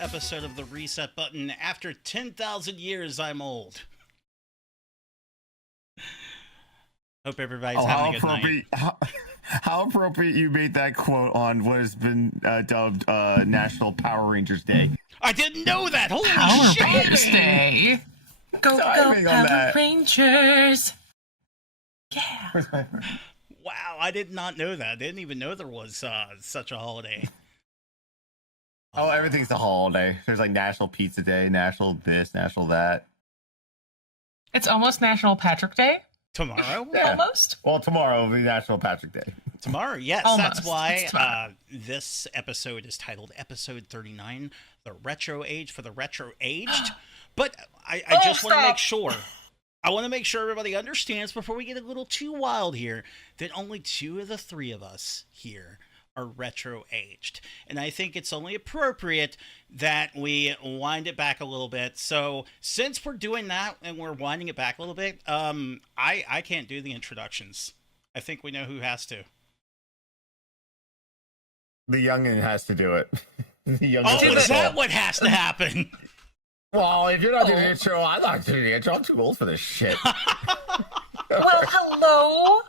Episode of the Reset Button. After 10,000 years, I'm old. Hope everybody's having a good night. How appropriate you made that quote on what has been dubbed National Power Rangers Day. I didn't know that! Holy Power shit! Rangers Day! Go, Power Rangers! Yeah! Wow, I did not know that. I didn't even know there was such a holiday. Oh, everything's a holiday. There's like National Pizza Day, National this, National that. It's almost National Patrick Day. Tomorrow? Yeah. Almost. Well, tomorrow will be National Patrick Day. Tomorrow, yes. Almost. That's why this episode is titled Episode 39, The Retro Age for the Retro Aged. But I just want to make sure. I want to make sure everybody understands before we get a little too wild here that only 2 of the 3 of us here are retro aged, and I think it's only appropriate that we wind it back a little bit. So since we're doing that and we're winding it back a little bit, I can't do the introductions. I think we know who has to. The youngin has to do it. Is that what has to happen? Well, if you're not doing the intro, I'm not doing the intro. I'm too old for this shit. Well, hello.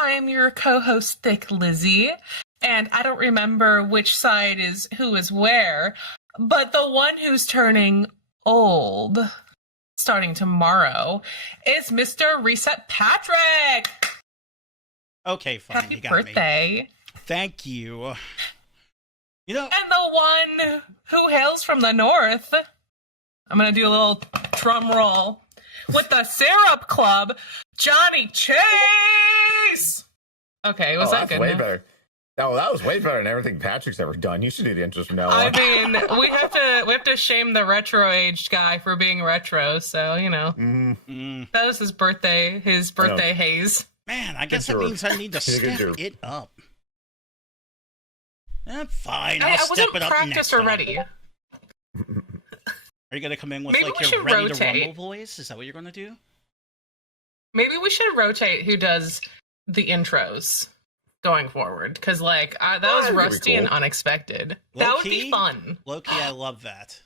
I am your co-host, Thick Lizzie. And I don't remember which side is who is where, but the one who's turning old, starting tomorrow, is Mr. Reset Patrick! Okay, fine. Happy you got birthday. Me. Thank you. You know, and the one who hails from the north, I'm going to do a little drum roll, with the Syrup Club, Johnny Chase! Okay, was that good? Way better. No, that was way better than everything Patrick's ever done. You should do the intros from now on. I mean, we have to shame the retro aged guy for being retro. So that was his birthday haze. Man, I guess that means I need to step it up. Fine, I'll step it up next already. Time. Are you gonna come in with Maybe like your ready to rumble voice? Is that what you're gonna do? Maybe we should rotate who does the intros going forward, because that was rusty and unexpected. That would be fun. Low-key, I love that.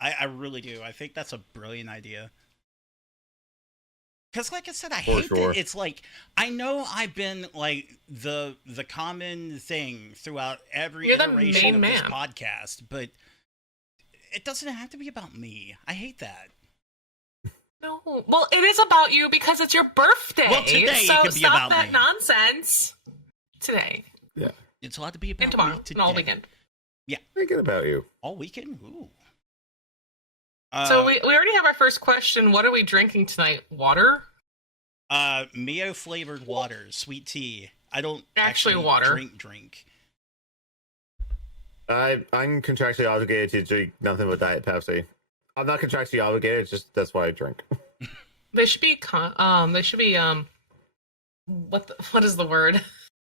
I really do. I think that's a brilliant idea. Because like I said, I hate that it's like, I know I've been like the common thing throughout every iteration of this podcast, but it doesn't have to be about me. I hate that. No. Well, it is about you because it's your birthday. Well, today it can be about me. Stop that nonsense. Today. Yeah. It's allowed to be about and tomorrow, me today. And all weekend. Yeah. Thinking about you. All weekend? Ooh. So we already have our first question. What are we drinking tonight? Water? Mio flavored water, sweet tea. I don't actually water. drink. I'm contractually obligated to drink nothing but Diet Pepsi. I'm not contractually obligated, it's just that's why I drink. They should be what is the word?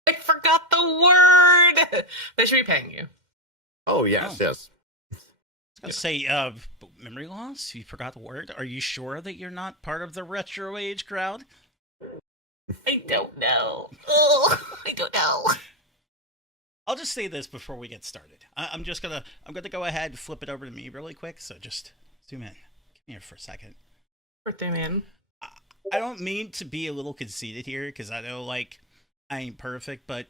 I forgot the word. They should be paying you. Oh yes. I was gonna say, memory loss? You forgot the word? Are you sure that you're not part of the retro age crowd? I don't know. Oh, I don't know. I'll just say this before we get started. I'm gonna go ahead and flip it over to me really quick. So just zoom in. Give me here for a second. Birthday man. I don't mean to be a little conceited here because I know I ain't perfect, but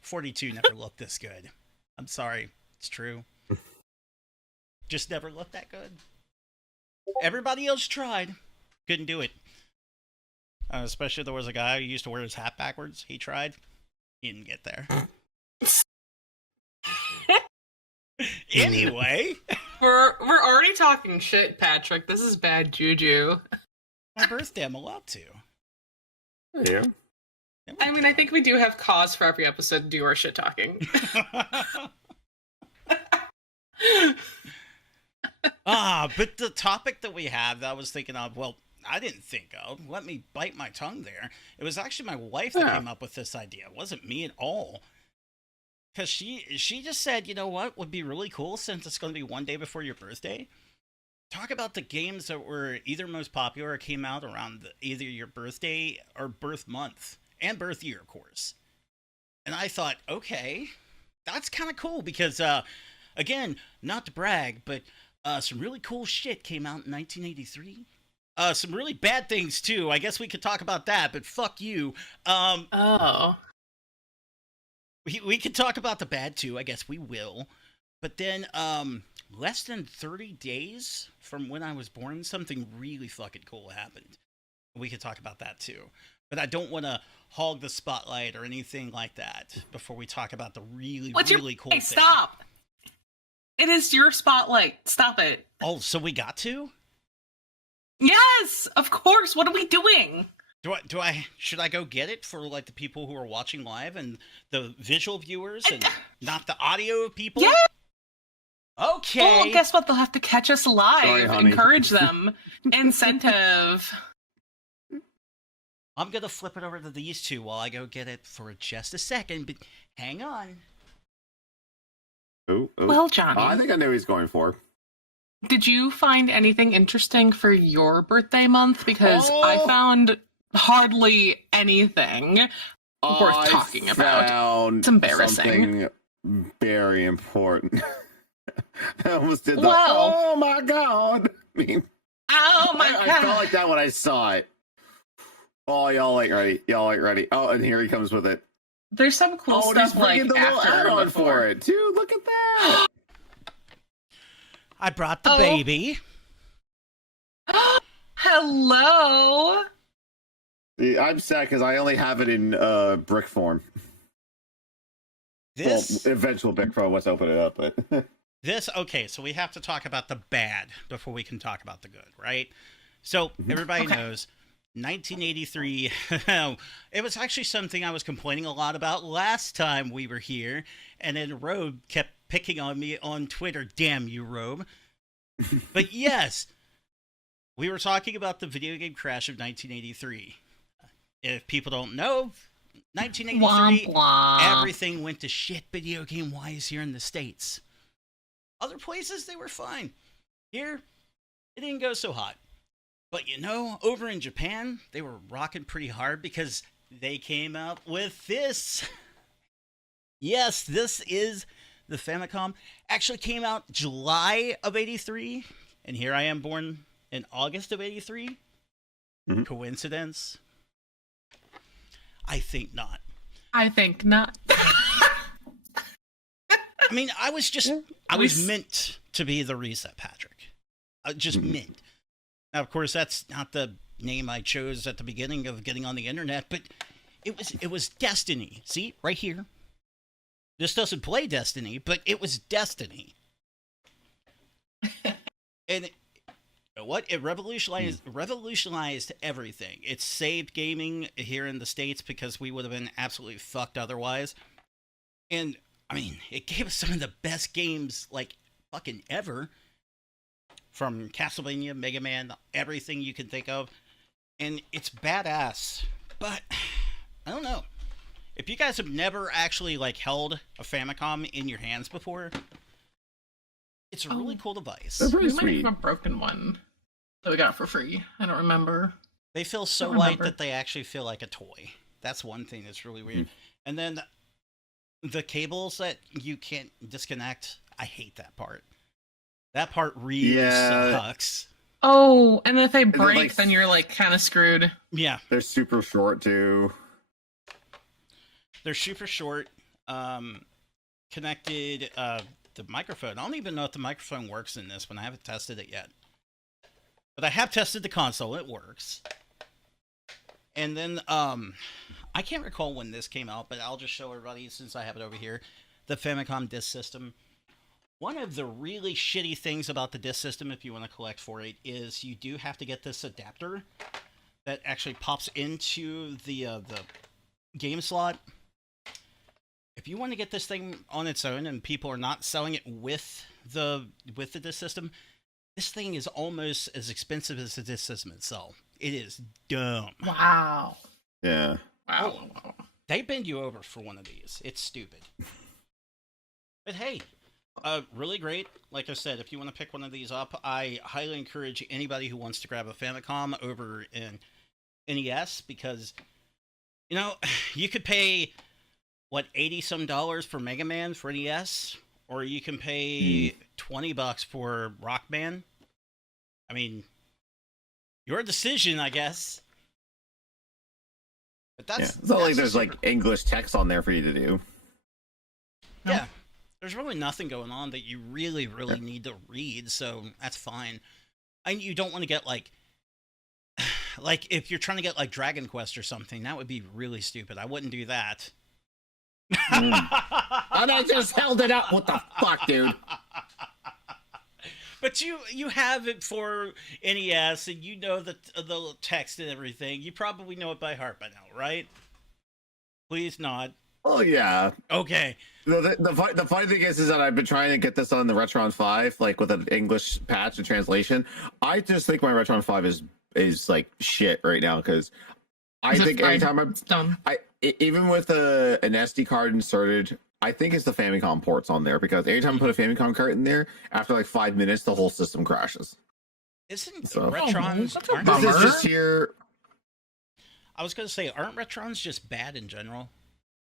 42 never looked this good. I'm sorry, it's true. Just never looked that good. Everybody else tried, couldn't do it. Especially there was a guy who used to wear his hat backwards. He tried, he didn't get there. Anyway, we're already talking shit, Patrick. This is bad juju. My birthday, I'm allowed to. Yeah. I mean, I think we do have cause for every episode to do our shit talking. But the topic that we have that I was thinking of, well, I didn't think of. Let me bite my tongue there. It was actually my wife that came up with this idea. It wasn't me at all. Because she just said, you know what would be really cool since it's going to be one day before your birthday? Talk about the games that were either most popular or came out around either your birthday or birth month. And birth year, of course. And I thought, okay, that's kind of cool because, again, not to brag, but some really cool shit came out in 1983. Some really bad things, too. I guess we could talk about that, but fuck you. We could talk about the bad, too. I guess we will. But then, less than 30 days from when I was born, something really fucking cool happened. We could talk about that, too. But I don't want to hog the spotlight or anything like that before we talk about the really cool thing. Stop! It is your spotlight. Stop it. Oh, so we got to? Yes, of course. What are we doing? Should I go get it for like the people who are watching live and the visual viewers and not the audio people? Yeah. Okay. Well, guess what? They'll have to catch us live. Sorry, encourage them. Incentive. I'm going to flip it over to these two while I go get it for just a second, but hang on. Ooh. Well, Johnny. I think I know who he's going for. Did you find anything interesting for your birthday month? Because I found hardly anything worth talking about. It's embarrassing. Something very important. I almost did that. Well, oh my god! I mean, oh my god! I felt like that when I saw it. Oh, y'all ain't ready. Y'all ain't ready. Oh, and here he comes with it. There's some cool stuff like the little after add-on before. for it, dude. Look at that. I brought the baby. Hello. See, I'm sad because I only have it in brick form. This Well, eventual brick form. Let's open it up, but. Okay, so we have to talk about the bad before we can talk about the good, right? So everybody knows 1983, it was actually something I was complaining a lot about last time we were here, and then Robe kept picking on me on Twitter. Damn you, Robe. But yes, we were talking about the video game crash of 1983. If people don't know, 1983, everything went to shit video game-wise here in the States. Other places, they were fine. Here, it didn't go so hot. But you know, over in Japan, they were rocking pretty hard because they came out with this. Yes, this is the Famicom. Actually came out July of 83. And here I am born in August of 83. Coincidence? I think not. I think not. I mean, I was meant to be the Reset Patrick. Just meant. Now, of course, that's not the name I chose at the beginning of getting on the internet, but it was destiny. See, right here. This doesn't play Destiny, but it was destiny. And you know what? It revolutionized everything. It saved gaming here in the States because we would have been absolutely fucked otherwise. And I mean, it gave us some of the best games, like, fucking ever. From Castlevania, Mega Man, everything you can think of. And it's badass. But, I don't know. If you guys have never actually, like, held a Famicom in your hands before, it's a really cool device. We might have a broken one that we got for free. I don't remember. They feel so light that they actually feel like a toy. That's one thing that's really weird. And then the cables that you can't disconnect, I hate that part. That part really sucks. Oh, and if they break, then you're like kind of screwed. Yeah. They're super short too. They're super short. Connected the microphone. I don't even know if the microphone works in this one. I haven't tested it yet. But I have tested the console. It works. And then I can't recall when this came out, but I'll just show everybody since I have it over here. The Famicom disk system. One of the really shitty things about the disk system, if you want to collect for it, is you do have to get this adapter that actually pops into the game slot. If you want to get this thing on its own and people are not selling it with the disc system, this thing is almost as expensive as the disc system itself. It is dumb. Wow. Yeah. Wow. They bend you over for one of these. It's stupid. But hey, really great. Like I said, if you want to pick one of these up, I highly encourage anybody who wants to grab a Famicom over in NES, because, you know, you could pay, what, $80 some for Mega Man for NES, or you can pay $20 for Rock Band. I mean, your decision, I guess. But that's It's not like there's like English text on there for you to do. Yeah. There's really nothing going on that you really need to read, so that's fine. And you don't want to get like if you're trying to get like Dragon Quest or something, that would be really stupid. I wouldn't do that. And I just held it up. What the fuck, dude? But you have it for NES, and you know the text and everything. You probably know it by heart by now, right? Please nod. Oh yeah. Okay. The funny thing is that I've been trying to get this on the Retron 5, like with an English patch and translation. I just think my Retron 5 is like shit right now, because I think anytime even with an SD card inserted, I think it's the Famicom ports on there, because anytime I put a Famicom cart in there, after like 5 minutes, the whole system crashes. Isn't So- Retrons? Aren't This is Bummer. just here. I was going to say, aren't Retrons just bad in general?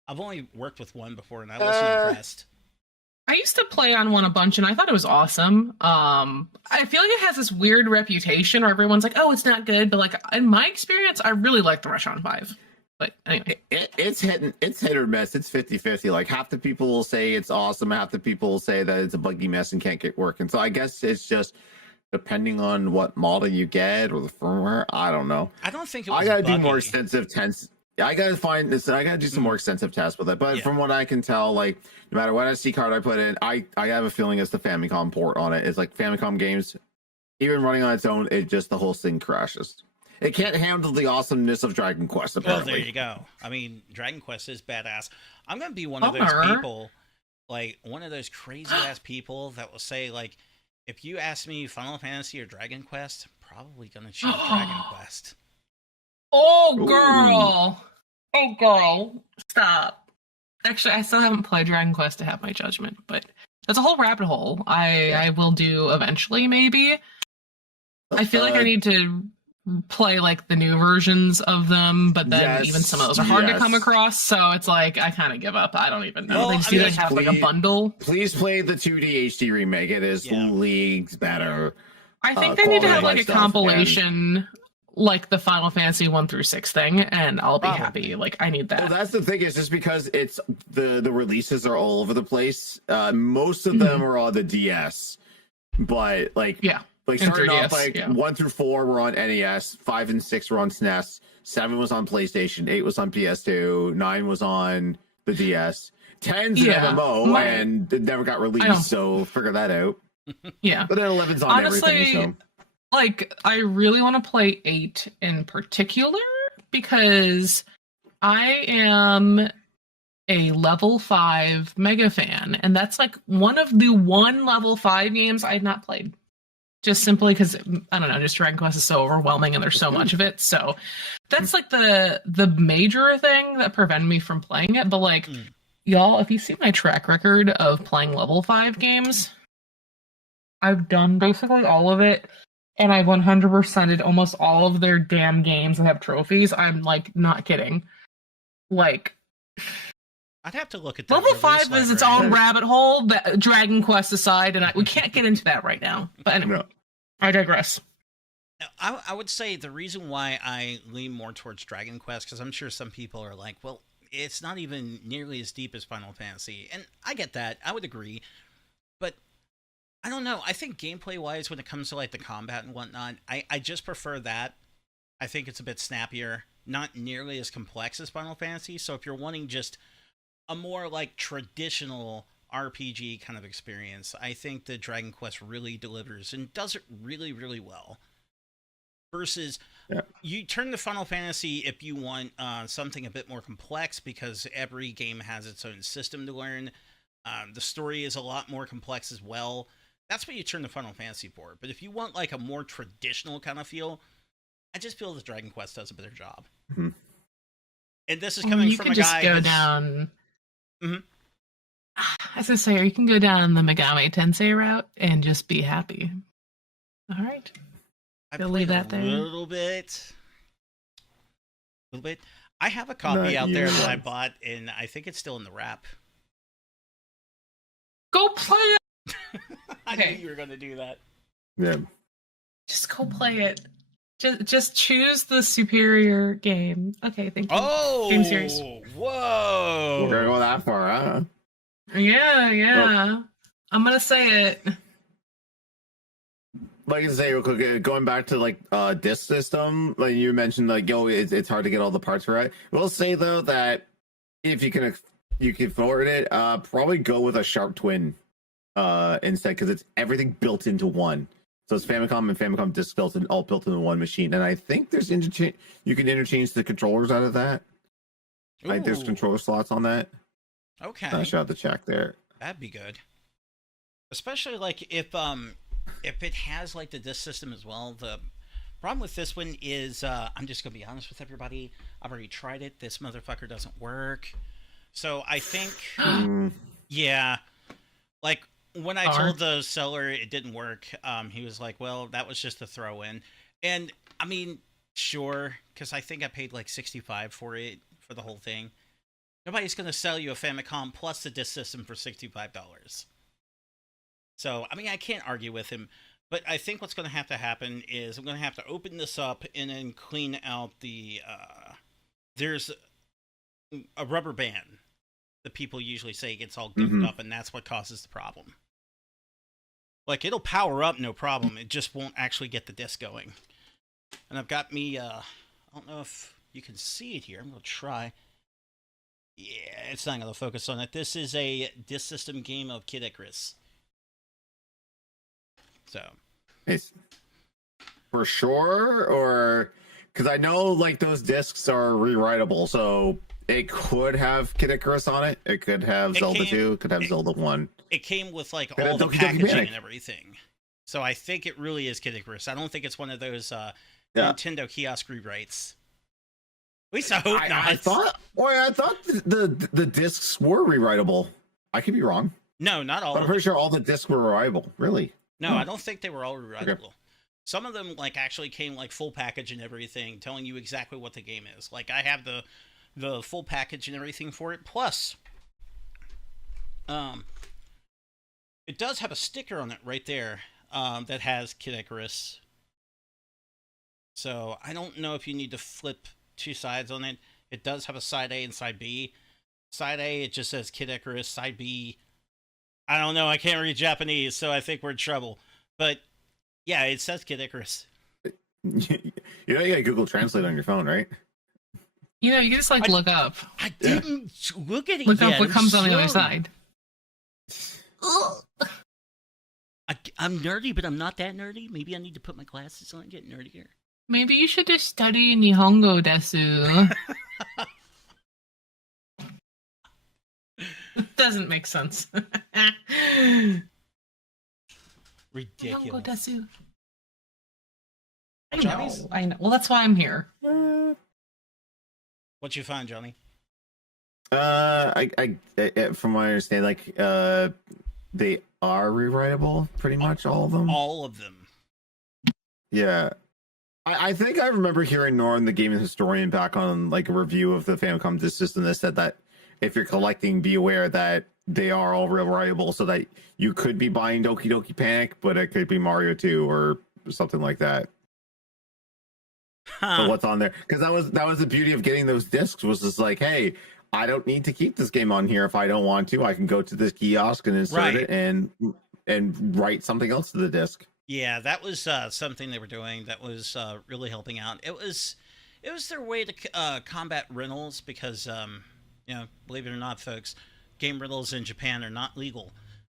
I've only worked with one before, and I wasn't impressed. I used to play on one a bunch, and I thought it was awesome. I feel like it has this weird reputation where everyone's like, "Oh, it's not good," but like in my experience, I really like the Retron 5. But anyway, It's hit or miss. It's 50-50. Like half the people will say it's awesome, half the people will say that it's a buggy mess and can't get working. So I guess it's just depending on what model you get or the firmware. I don't know. I don't think it was I gotta buggy. do more extensive tests. I gotta find this. I gotta do some more extensive tests with it. But from what I can tell, like no matter what SD card I put in, I have a feeling it's the Famicom port on it. It's like Famicom games, even running on its own, it just the whole thing crashes. It can't handle the awesomeness of Dragon Quest. Well, Apparently, there you go. I mean, Dragon Quest is badass. I'm gonna be one of those Bummer. people, like one of those crazy ass people that will say, like, if you ask me Final Fantasy or Dragon Quest, probably gonna choose Dragon Quest. oh girl, oh girl, stop. Actually, I still haven't played Dragon Quest to have my judgment, but that's a whole rabbit hole. I will do eventually, maybe. I feel like I need to play like the new versions of them, but then even some of those are hard to come across, so it's like I kind of give up. I don't even know. Well, They I just mean, need to have like a bundle. Please play the 2D HD remake. It is leagues better. I think they need to have like a stuff, compilation, like the Final Fantasy 1 through 6 thing, and I'll be happy. Like I need that. Well, that's the thing, is just because it's the releases are all over the place. Most of them are on the DS, but like starting off 1 through 4 were on NES, 5 and 6 were on SNES, 7 was on PlayStation, 8 was on PS2, 9 was on the DS, 10's an MMO and it never got released, so figure that out. Yeah, but then 11's on everything. So. Like I really want to play 8 in particular because I am a level 5 mega fan, and that's like one of the level 5 games I had not played. Just simply because I don't know, just Dragon Quest is so overwhelming and there's so much of it. So that's like the major thing that prevented me from playing it. But like y'all, if you see my track record of playing level 5 games, I've done basically all of it. And I've 100%ed almost all of their damn games that have trophies. I'm like not kidding. Like I'd have to look at the level 5 is its own rabbit hole. That Dragon Quest aside, and we can't get into that right now. But anyway, I digress. I would say the reason why I lean more towards Dragon Quest, because I'm sure some people are like, well, it's not even nearly as deep as Final Fantasy, and I get that. I would agree, but I don't know. I think gameplay-wise, when it comes to like the combat and whatnot, I just prefer that. I think it's a bit snappier, not nearly as complex as Final Fantasy. So if you're wanting just a more like traditional RPG kind of experience, I think the Dragon Quest really delivers and does it really, really well. versus you turn to Final Fantasy if you want something a bit more complex, because every game has its own system to learn. The story is a lot more complex as well. That's what you turn to Final Fantasy for. But if you want like a more traditional kind of feel, I just feel that Dragon Quest does a better job. Mm-hmm. And this is coming from a guy You could just go down... Mm-hmm. I was going to say, or you can go down the Megami Tensei route and just be happy. All right. I leave that there. A little bit. I have a copy out there that I bought, and I think it's still in the wrap. Go play it! I knew you were going to do that. Yeah. Just go play it. Just choose the superior game. Okay, thank you. Oh! Game series. Whoa! We're going to go that far, huh? Yeah. Oh. I'm going to say it. Like I say real quick, going back to like disc system, like you mentioned, like it's hard to get all the parts right. We'll say though that if you can afford it, probably go with a Sharp Twin instead, because it's everything built into one. So it's Famicom and Famicom disc built in, all built into one machine, and I think there's you can interchange the controllers out of that. Ooh. Like there's controller slots on that. Okay, I should have to check there. That'd be good, especially like if it has like the disc system as well. The problem with this one is I'm just gonna be honest with everybody. I've already tried it. This motherfucker doesn't work. So I think, yeah, like when I told the seller it didn't work, he was like, "Well, that was just a throw in," and I mean, sure, because I think I paid like $65 for it for the whole thing. Nobody's gonna sell you a Famicom plus the disc system for $65. So, I mean, I can't argue with him, but I think what's going to happen is I'm going to have to open this up and then clean out the, there's a rubber band that people usually say gets all goofed up, and that's what causes the problem. Like, it'll power up, no problem. It just won't actually get the disc going. And I've got me, I don't know if you can see it here. I'm going to try. Yeah, it's not going to focus on it. This is a disc system game of Kid Icarus. So, it's for sure, or because I know like those discs are rewritable, so it could have Kid Icarus on it. It could have Zelda 2. It could have Zelda 1. It came with like all the packaging and everything. So I think it really is Kid Icarus. I don't think it's one of those Nintendo kiosk rewrites. At least I hope not. I thought the discs were rewritable. I could be wrong. No, not all. I'm pretty sure all the discs were rewritable. Really. No, I don't think they were all rewritable. Okay. Some of them like actually came like full package and everything, telling you exactly what the game is. Like I have the full package and everything for it. Plus, it does have a sticker on it right there that has Kid Icarus. So I don't know if you need to flip two sides on it. It does have a side A and side B. Side A, it just says Kid Icarus. Side B, I don't know. I can't read Japanese, so I think we're in trouble. But yeah, it says Kid Icarus. You know, you got Google Translate on your phone, right? You know, you can just like look up. I didn't look at it look yet. Look up what comes on the other side. I'm nerdy, but I'm not that nerdy. Maybe I need to put my glasses on and get nerdier. Maybe you should just study Nihongo desu. It doesn't make sense. Ridiculous. Nihongo desu. I know. Well, that's why I'm here. What'd you find, Johnny? I from my understanding, like, they are rewritable, pretty much all of them. All of them. Yeah. I think I remember hearing Norm, the gaming historian, back on like a review of the Famicom Disk System that said that if you're collecting, be aware that they are all rewritable, so that you could be buying Doki Doki Panic, but it could be Mario 2 or something like that. So what's on there? Because that was the beauty of getting those discs, was just like, hey, I don't need to keep this game on here if I don't want to. I can go to this kiosk and insert it and write something else to the disc. Yeah, that was something they were doing that was really helping out. It was their way to combat rentals because, you know, believe it or not, folks, game rentals in Japan are not legal.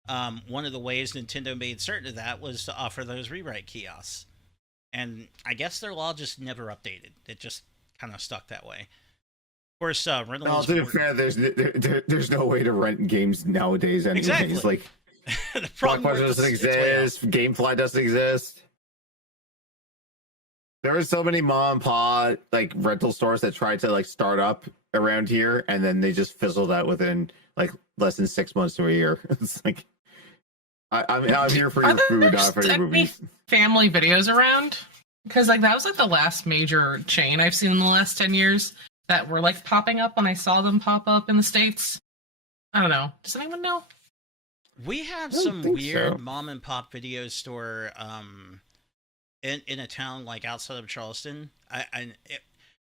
One of the ways Nintendo made certain of that was to offer those rewrite kiosks. And I guess their law just never updated. It just kind of stuck that way. Of course, rentals. To be fair, there's no way to rent games nowadays. Anyways. Exactly. Like, the problem doesn't exist. GameFly doesn't exist. There are so many mom and pop like rental stores that tried to like start up around here, and then they just fizzled out within like less than 6 months to a year. It's like I'm here for your food, not for your movies. Family videos around, because like that was like the last major chain I've seen in the last 10 years that were like popping up when I saw them pop up in the States. I don't know. Does anyone know? We have some weird mom and pop video store in a town like outside of Charleston.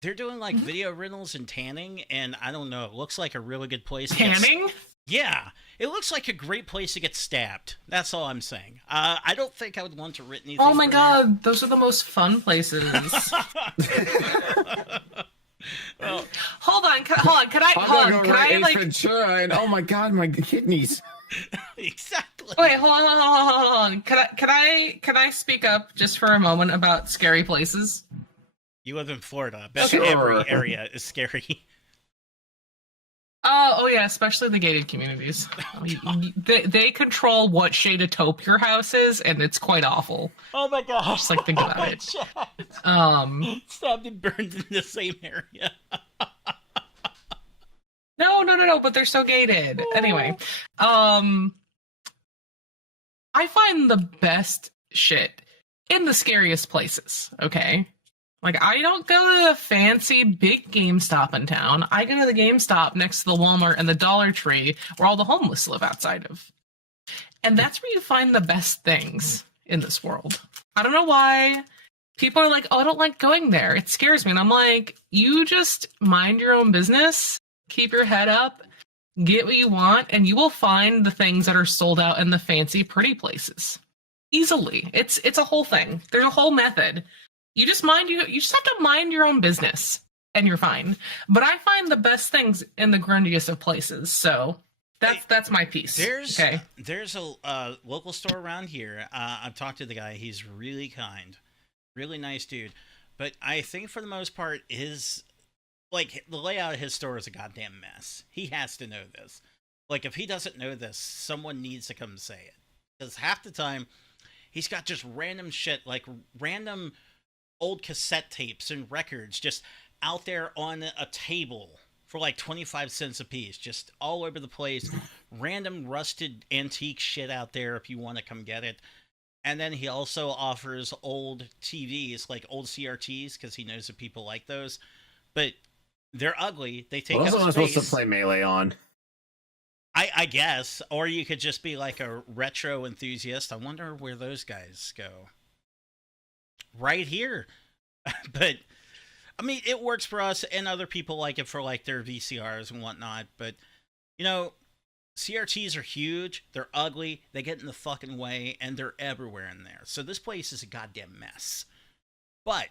They're doing like video rentals and tanning, and I don't know. It looks like a really good place. Tanning? Yeah, it looks like a great place to get stabbed. That's all I'm saying. I don't think I would want to rent anything. Oh my god, those are the most fun places. Well, hold on. Can I like Ventura and oh my god, my kidneys. Exactly. Wait, hold on. Can I speak up just for a moment about scary places? You live in Florida. I bet every area is scary. Oh yeah, especially the gated communities. They control what shade of taupe your house is, and it's quite awful. Oh my gosh! Just like think about it. Stabbed and burned in the same area. No, but they're so gated. Anyway, I find the best shit in the scariest places, okay? Like, I don't go to the fancy big GameStop in town. I go to the GameStop next to the Walmart and the Dollar Tree where all the homeless live outside of. And that's where you find the best things in this world. I don't know why. People are like, oh, I don't like going there. It scares me. And I'm like, you just mind your own business, keep your head up, get what you want, and you will find the things that are sold out in the fancy, pretty places. Easily. It's a whole thing. There's a whole method. You just have to mind your own business and you're fine. But I find the best things in the grungiest of places. So that's my piece. There's a local store around here. I've talked to the guy. He's really kind, really nice dude. But I think for the most part his like the layout of his store is a goddamn mess. He has to know this. Like if he doesn't know this, someone needs to come say it. Because half the time he's got just random shit, like random old cassette tapes and records just out there on a table for like 25 cents a piece, just all over the place. Random rusted antique shit out there if you want to come get it. And then he also offers old TVs, like old CRTs, because he knows that people like those. But they're ugly. They take up space. I'm supposed to play Melee on. I guess. Or you could just be like a retro enthusiast. I wonder where those guys go. Right here. But I mean it works for us, and other people like it for like their VCRs and whatnot. But you know, CRTs are huge, they're ugly, they get in the fucking way, and they're everywhere in there. So this place is a goddamn mess. But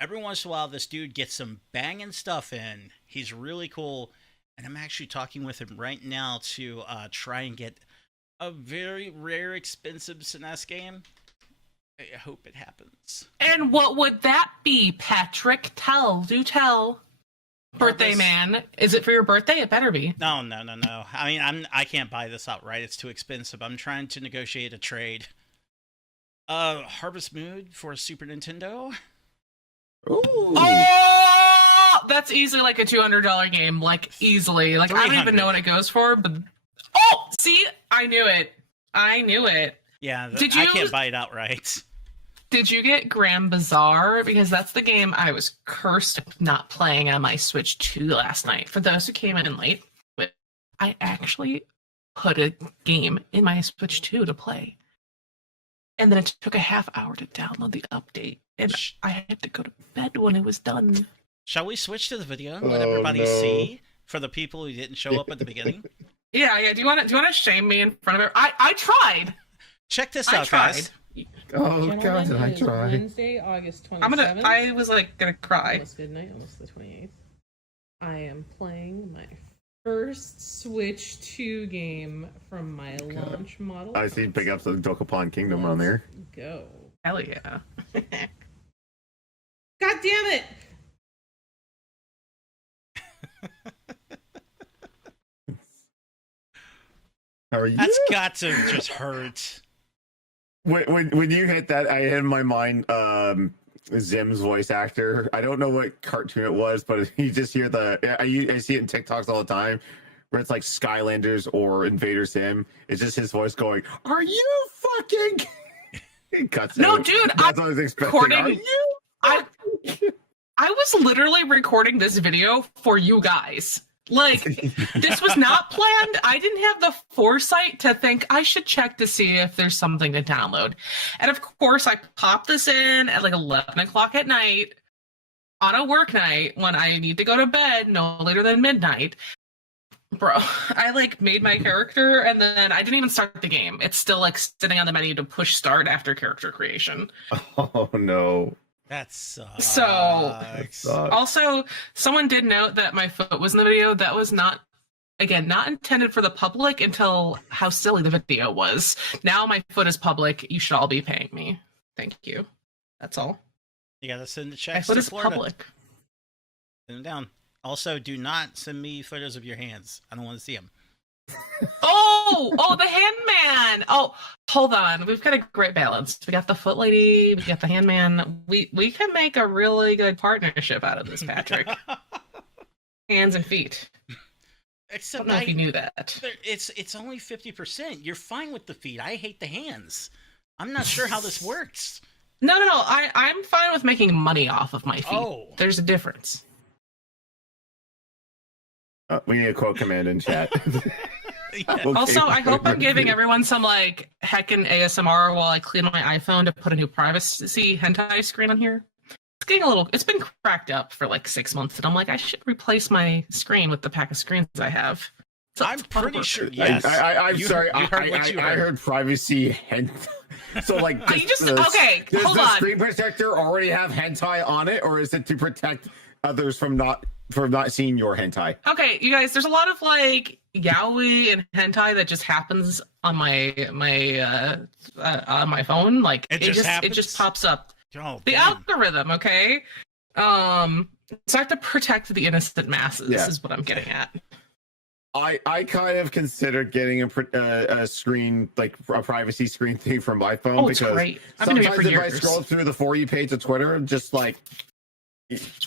every once in a while this dude gets some banging stuff in. He's really cool, and I'm actually talking with him right now to try and get a very rare expensive SNES game. I hope it happens. And what would that be, Patrick? Do tell. Birthday man. Is it for your birthday? It better be. No. I mean, I can't buy this outright. It's too expensive. I'm trying to negotiate a trade. Harvest Moon for Super Nintendo. Ooh. Oh! That's easily like a $200 game. Like, easily. Like, I don't even know what it goes for, but... Oh! See? I knew it. Yeah, I can't buy it outright. Did you get Grand Bazaar? Because that's the game I was cursed not playing on my Switch 2 last night. For those who came in late, I actually put a game in my Switch 2 to play. And then it took a half hour to download the update. And I had to go to bed when it was done. Shall we switch to the video and let everybody see for the people who didn't show up at the beginning? Yeah. Do you want to shame me in front of it? I tried. Check this out, guys. Oh god, I tried. Wednesday, August 27th. I was like gonna cry. Almost midnight, almost the 28th. I am playing my first Switch 2 game from my launch model. I see Big Ups of Dokapon Kingdom on there. Go. Hell yeah. God damn it! How are you? That's got to just hurt. When you hit that, I had in my mind Zim's voice actor. I don't know what cartoon it was, but you just hear I see it in TikToks all the time, where it's like Skylanders or Invader Zim. It's just his voice going, "Are you fucking?" It cuts No, out. dude, That's what I was expecting. recording. Are you? I was literally recording this video for you guys. Like, this was not planned. I didn't have the foresight to think I should check to see if there's something to download. And of course, I popped this in at like 11 o'clock at night on a work night when I need to go to bed no later than midnight. Bro, I like made my character and then I didn't even start the game. It's still like sitting on the menu to push start after character creation. Oh no. That sucks. So, also, someone did note that my foot was in the video. That was not intended for the public until how silly the video was. Now my foot is public. You should all be paying me. Thank you. That's all. You gotta send the My checks foot to is Florida. public. Send them down. Also, do not send me photos of your hands. I don't want to see them. Oh, the handman. Oh, hold on. We've got a great balance. We got the foot lady. We got the handman. We can make a really good partnership out of this, Patrick. Hands and feet. Except I don't know if you knew that. It's only 50%. You're fine with the feet. I hate the hands. I'm not sure how this works. No. I'm fine with making money off of my feet. Oh. There's a difference. We need a quote command in chat. Yeah. Okay. Also, I hope I'm giving everyone some like heckin' ASMR while I clean my iPhone to put a new privacy hentai screen on here. It's been cracked up for like 6 months, and I'm like, I should replace my screen with the pack of screens I have. So I'm pretty sure. Yes. I'm sorry. I heard privacy hentai. So like, okay, hold the on. screen protector already have hentai on it, or is it to protect others from not seeing your hentai? Okay, you guys, there's a lot of like yaoi and hentai that just happens on my phone. Like it just pops up. Oh, the algorithm, okay? So I have to protect the innocent masses. Yeah. Is what I'm getting at. I kind of considered getting a screen, like a privacy screen thing for my phone, Oh, it's because great. I've been doing it for sometimes if I years. scroll through the For You page of Twitter, just like,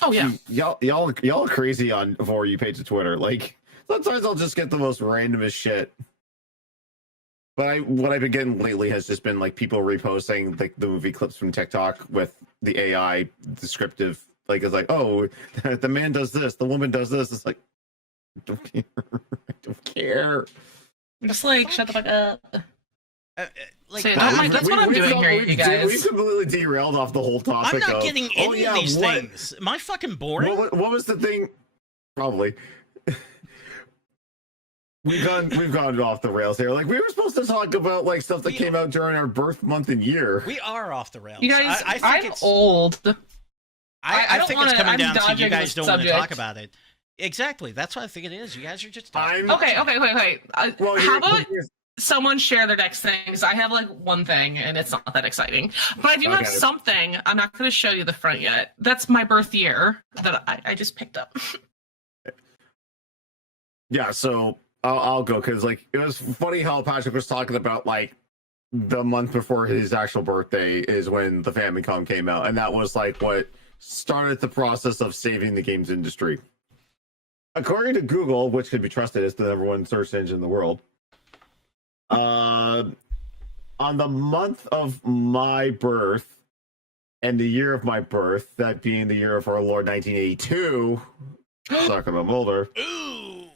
Oh yeah. y'all are crazy on For You page of Twitter. Like sometimes I'll just get the most randomest shit. But what I've been getting lately has just been like people reposting like the movie clips from TikTok with the AI descriptive, like it's like, oh, the man does this, the woman does this. It's like, I don't care. I don't care. Just like shut the fuck up. Like, that's what I'm doing here, you guys. We completely derailed off the whole topic. I'm not getting any of these things. Am I fucking boring? What was the thing? Probably. We've gone off the rails here. Like we were supposed to talk about like stuff that came out during our birth month and year. We are off the rails. You guys, I'm old. I think it's coming down to you guys don't want to subject. talk about it. Exactly. That's what I think it is. You guys are just Okay, wait. Well, how about someone share their next things? I have like one thing, and it's not that exciting. But I do have something. I'm not going to show you the front yet. That's my birth year that I just picked up. Yeah, so I'll go because like it was funny how Patrick was talking about like the month before his actual birthday is when the Famicom came out, and that was like what started the process of saving the games industry. According to Google, which could be trusted as the #1 search engine in the world, on the month of my birth and the year of my birth, that being the year of our Lord 1982, talking about Mulder, Ooh.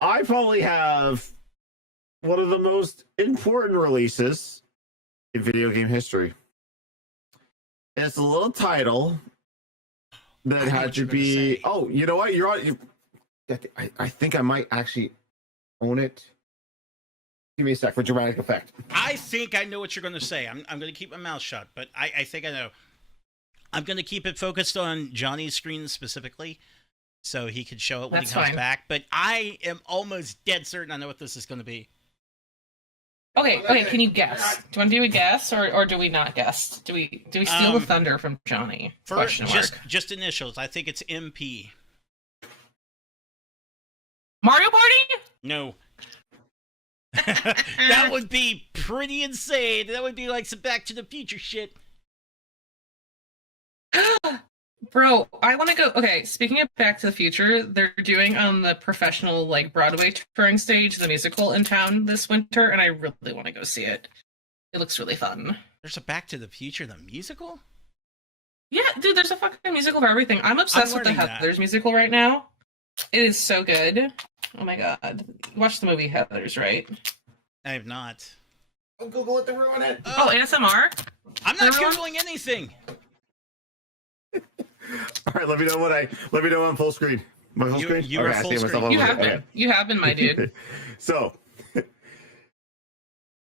I probably have one of the most important releases in video game history. It's a little title that had to be. Oh, you know what? You're on. I think I might actually own it. Give me a sec for dramatic effect. I think I know what you're going to say. I'm going to keep my mouth shut, but I think I know. I'm going to keep it focused on Johnny's screen specifically, so he can show it when he comes back. But I am almost dead certain I know what this is going to be. Okay, can you guess? Do you want to do a guess, or do we not guess? Do we steal the thunder from Johnny? Just initials. I think it's MP. Mario Party? No. That would be pretty insane. That would be like some Back to the Future shit. Bro, I want to go. Okay, speaking of Back to the Future, they're doing on the professional like Broadway touring stage, the musical in town this winter, and I really want to go see it. It looks really fun. There's a Back to the Future, the musical? Yeah, dude, there's a fucking musical for everything. I'm obsessed with the Heathers musical right now. It is so good. Oh my god. You watched the movie Heathers, right? I have not. Don't Google it to ruin it. Oh, ASMR? I'm not Googling anything. All right, let me know on full screen. My full screen? You're okay, full screen. You have been, my dude. So,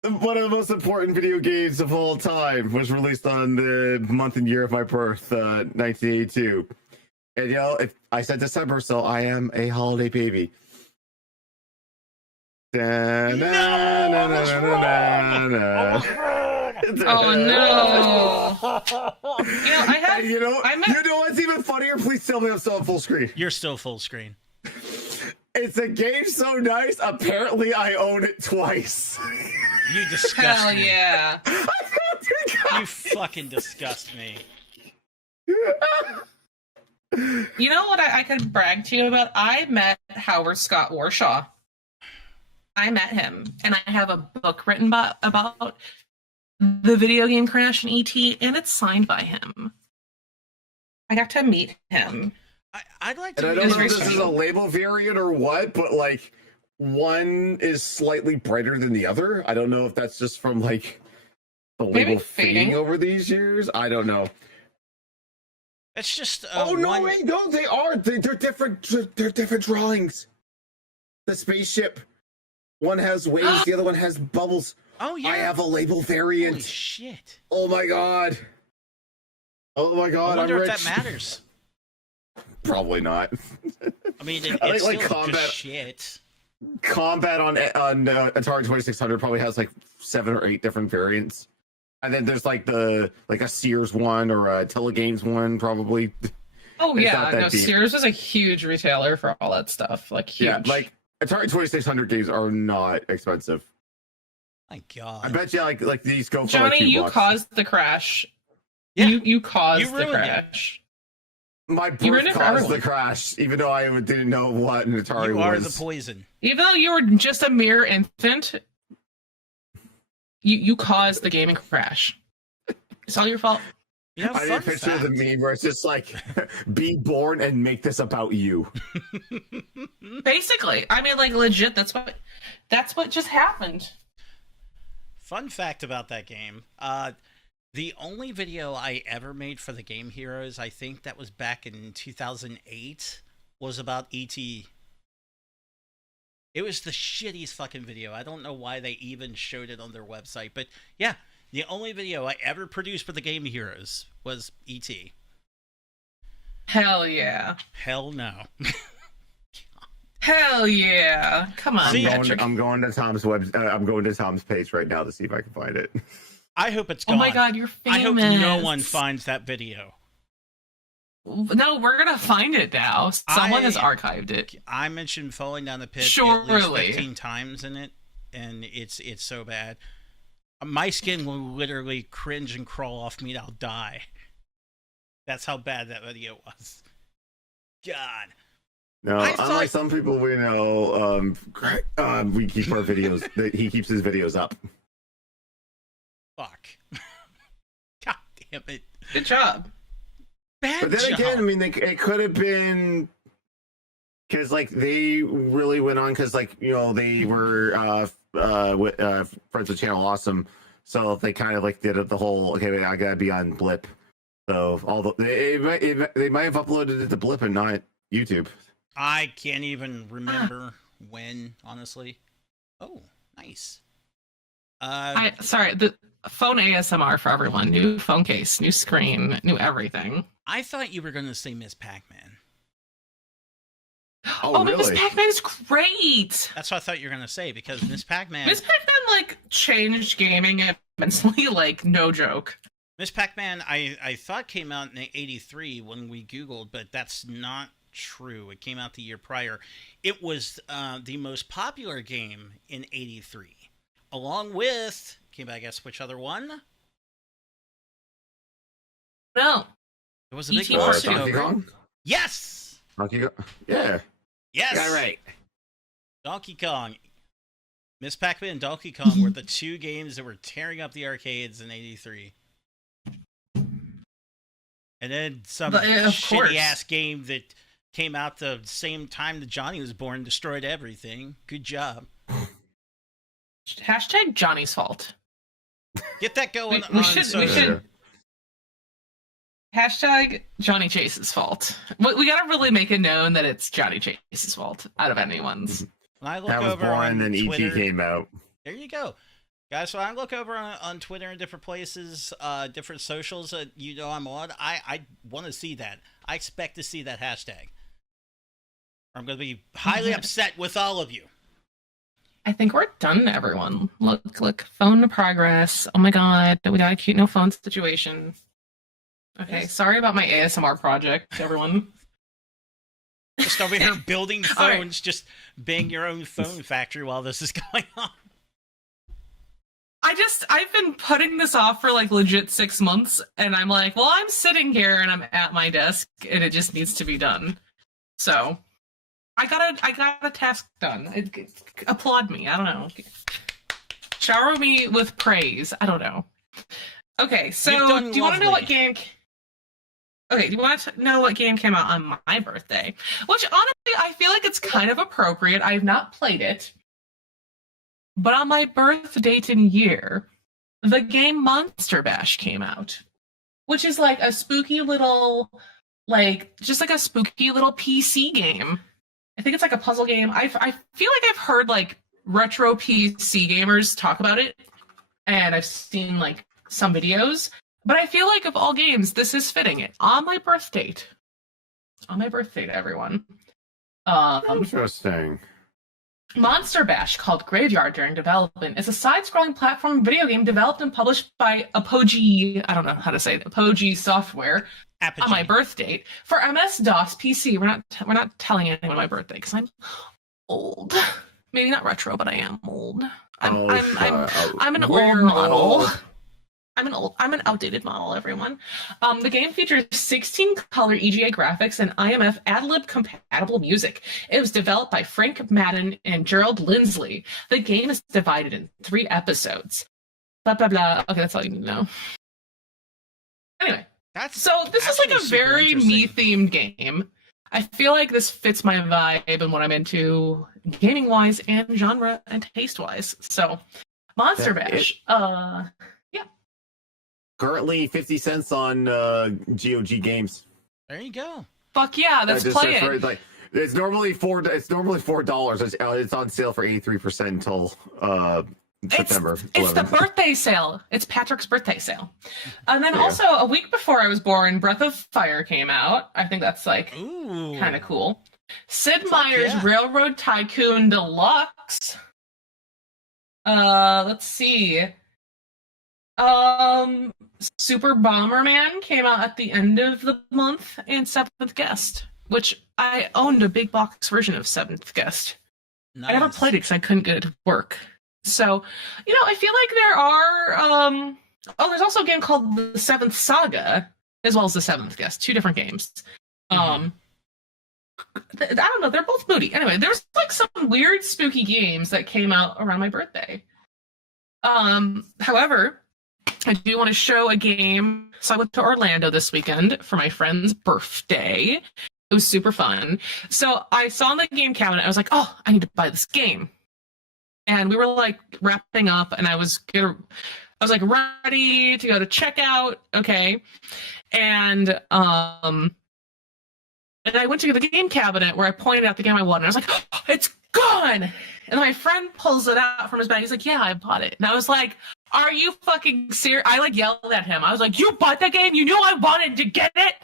one of the most important video games of all time was released on the month and year of my birth, 1982. And you know, if I said December, so I am a holiday baby. Oh no! You know what's even funnier? Please tell me I'm still on full screen. You're still full screen. It's a game so nice. Apparently, I own it twice. You disgust Hell me. Yeah! You fucking disgust me. You know what I could brag to you about? I met Howard Scott Warshaw. I met him, and I have a book written about the video game Crash and E.T., and it's signed by him. I got to meet him. I'd like to. And I don't know if this is a label variant or what, but like one is slightly brighter than the other. I don't know if that's just from like the label fading over these years. I don't know. It's just. No, they are. They're different. They're different drawings. The spaceship. One has waves, the other one has bubbles. Oh yeah. I have a label variant. Holy shit. Oh my god. Oh my god. I wonder I'm if rich. that matters. Probably not. I mean, it's like still combat. just shit. Combat on Atari 2600 probably has like 7 or 8 different variants, and then there's like a Sears one or a Telegames one probably. Oh yeah, no, Sears was a huge retailer for all that stuff. Like huge. Yeah, like Atari 2600 games are not expensive. My god. I bet you like these go for Johnny, like $2. you caused the crash. Yeah. You caused the It. crash. My birth caused the crash, even though I didn't know what an Atari was. You are the poison. Even though you were just a mere infant, you caused the gaming crash. It's all your fault. Yeah, I need a picture of the meme where it's just like, be born and make this about you. Basically. I mean, like, legit, that's what just happened. Fun fact about that game. The only video I ever made for the Game Heroes, I think that was back in 2008, was about E.T. It was the shittiest fucking video. I don't know why they even showed it on their website, but yeah, the only video I ever produced for the Game Heroes was E.T. Hell yeah. Hell no. Hell yeah. Come on, I'm going to Tom's I'm going to Tom's page right now to see if I can find it. I hope it's gone. Oh my god, you're famous. I hope no one finds that video. No, we're gonna find it now. Someone has archived it. I mentioned falling down the pit Surely. at least 15 times in it, and it's so bad. My skin will literally cringe and crawl off me and I'll die. That's how bad that video was. God. No, unlike some people we know, we keep our videos. He keeps his videos up. Fuck. God damn it. Good job. Bad But then job. again, I mean, it could have been because like they really went on because like they were friends with Channel Awesome, so they kind of like did it the whole wait, I gotta be on Blip. So they might have uploaded it to Blip and not YouTube. I can't even remember when, honestly. Oh, nice. Sorry, the phone ASMR for everyone. New phone case, new screen, new everything. I thought you were going to say Miss Pac-Man. Oh, really? Miss Pac-Man's great. That's what I thought you were gonna say, because Miss Pac-Man like changed gaming immensely. Like, no joke. Miss Pac-Man, I thought came out in '83 when we Googled, but that's not true. It came out the year prior. It was the most popular game in '83, along with, can I guess which other one? No. It was a big one. Donkey Kong? Yes! Donkey Kong? Yeah. Yes! Got it right. Donkey Kong. Miss Pac-Man and Donkey Kong were the two games that were tearing up the arcades in '83. And then some shitty-ass game that came out the same time that Johnny was born destroyed everything. Good job. Hashtag Johnny's fault. Get that going we should. Hashtag Johnny Chase's fault. We gotta really make it known that it's Johnny Chase's fault out of anyone's. When I look that was over born, on then Twitter, ET came out. There you go. Guys, when I look over on Twitter and different places, different socials that I'm on, I want to see that. I expect to see that hashtag. I'm going to be highly upset with all of you. I think we're done, everyone. Look, phone progress. Oh my god, we got a cute no phone situation. Okay, sorry about my ASMR project, everyone. Just over here building phones, right. Just being your own phone factory while this is going on. I've been putting this off for like legit 6 months, and I'm like, well, I'm sitting here and I'm at my desk, and it just needs to be done. So, I got a task done. Applaud me. I don't know. Shower me with praise. I don't know. Okay, so do you want to know what game? Okay, do you want to know what game came out on my birthday? Which honestly, I feel like it's kind of appropriate. I have not played it. But on my birth date and year, the game Monster Bash came out, which is like a spooky little, just like a spooky little PC game. I think it's like a puzzle game. I feel like I've heard like retro PC gamers talk about it, and I've seen like some videos. But I feel like of all games, this is fitting it on my birth date. On my birth date, everyone. Interesting. Monster Bash, called Graveyard during development, is a side-scrolling platform video game developed and published by Apogee, I don't know how to say it, Apogee Software, on my birth date for MS-DOS PC. We're not telling anyone my birthday because I'm old. Maybe not retro, but I am old. I'm an old model. I'm an outdated model, everyone. The game features 16-color EGA graphics and IMF ad-lib compatible music. It was developed by Frank Madden and Gerald Lindsley. The game is divided in 3 episodes. Blah, blah, blah. Okay, that's all you need to know. Anyway, this is like a very me-themed game. I feel like this fits my vibe and what I'm into gaming-wise and genre and taste-wise. So, Monster Bash. Currently 50 cents on GOG games. There you go. Fuck yeah, let's play it. It's normally $4. It's on sale for 83% until September 11th. It's the birthday sale. It's Patrick's birthday sale. And then also a week before I was born, Breath of Fire came out. I think that's like kind of cool. Sid Meier's Railroad Tycoon Deluxe. Let's see. Super Bomberman came out at the end of the month, and Seventh Guest, which I owned a big box version of Seventh Guest. Nice. I never played it because I couldn't get it to work. So, I feel like there are, there's also a game called The Seventh Saga, as well as The Seventh Guest, 2 different games. I don't know, they're both moody. Anyway, there's like some weird spooky games that came out around my birthday. However, I do want to show a game. So I went to Orlando this weekend for my friend's birthday. It was super fun. So I saw in the game cabinet, I was like, oh, I need to buy this game. And we were like wrapping up, and I was like ready to go to checkout. Okay. And I went to the game cabinet where I pointed out the game I wanted. And I was like, oh, it's gone. And then my friend pulls it out from his bag. He's like, yeah, I bought it. And I was like, are you fucking serious? I like yelled at him. I was like, you bought the game? You knew I wanted to get it?